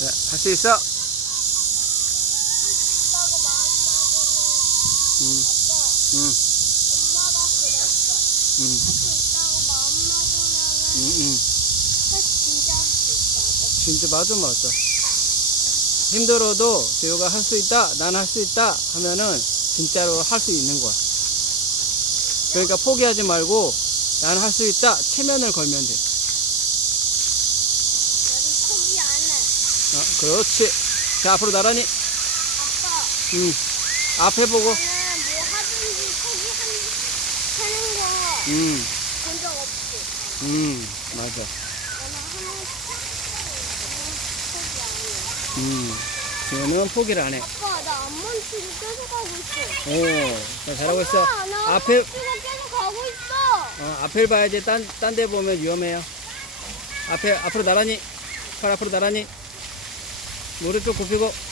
네, 할 수 있어. 음, 음, 엄마가 그랬어. 음, 할수 있다고 마음 먹으면 음, 음. 할 진짜 할 수 있다고. 진짜 맞아 맞아. 힘들어도 재호가 할 수 있다, 난 할 수 있다 하면은 진짜로 할 수 있는 거야. 그러니까 포기하지 말고 난 할 수 있다 체면을 걸면 돼. 나는 포기 안 해. 어, 그렇지. 자 앞으로 나란히. 아빠, 음, 앞에 보고. 나는 뭐 하든지 포기하는 거 음, 본적 없지. 음, 맞아. 나는 하는 포기. 음, 재호는 포기를 안 해. 아빠, 나 안 멈추고 계속 가고 있어. 오, 자, 잘하고 있어. 엄마, 나 앞에, 안 멈추고 계속 가고 있어. 어, 앞을 봐야지. 딴, 딴 데 보면 위험해요. 앞에, 앞으로 나란히. 팔 앞으로 나란히. 我得去鼓手。